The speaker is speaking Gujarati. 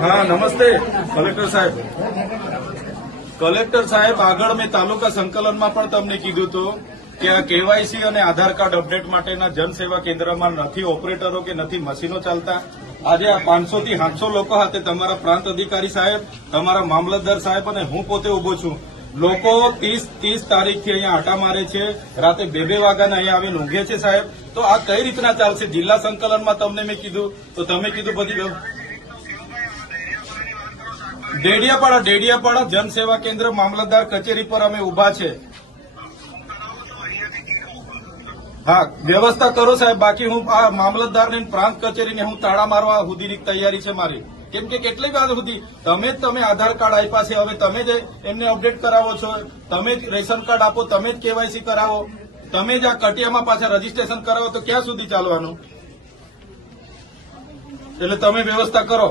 हाँ नमस्ते कलेक्टर साहेब આગળ મેં તાલુકા સંકલનમાં પણ તમને કીધું હતું કે આ કેવાયસી અને આધાર કાર્ડ અપડેટ માટેના જનસેવા કેન્દ્રમાં નથી ઓપરેટરો કે નથી મશીનો ચાલતા। આજે આ 500 થી 700 લોકો સાથે તમારા પ્રાંત અધિકારી સાહેબ, તમારા મામલતદાર સાહેબ અને હું પોતે ઉભો છું। લોકો 30 તારીખથી અહીંયા આટા મારે છે, રાતે 2 વાગ્યાના અહીંયા આવીને ઊંઘે છે સાહેબ। તો આ કઈ રીતના ચાલશે? જિલ્લા સંકલનમાં તમને મેં કીધું તો તમે કીધું બધી ડેડિયાપાડા જનસેવા કેન્દ્ર મામલતદાર કચેરી પર અમે ઉભા છે। હા વ્યવસ્થા કરો સાહેબ, બાકી હું આ મામલતદારને પ્રાંત કચેરીને હું તાળા મારવા સુધીની તૈયારી છે મારી। કેમ કે કેટલી વાર સુધી તમે આધાર કાર્ડ આપ્યા છે, હવે તમે જ એમને અપડેટ કરાવો છો, તમે જ રેશન કાર્ડ આપો, તમે જ કેવાયસી કરાવો, તમે જ આ કટિયામાં પાછા રજીસ્ટ્રેશન કરાવો, તો ક્યાં સુધી ચાલવાનું? એટલે તમે વ્યવસ્થા કરો।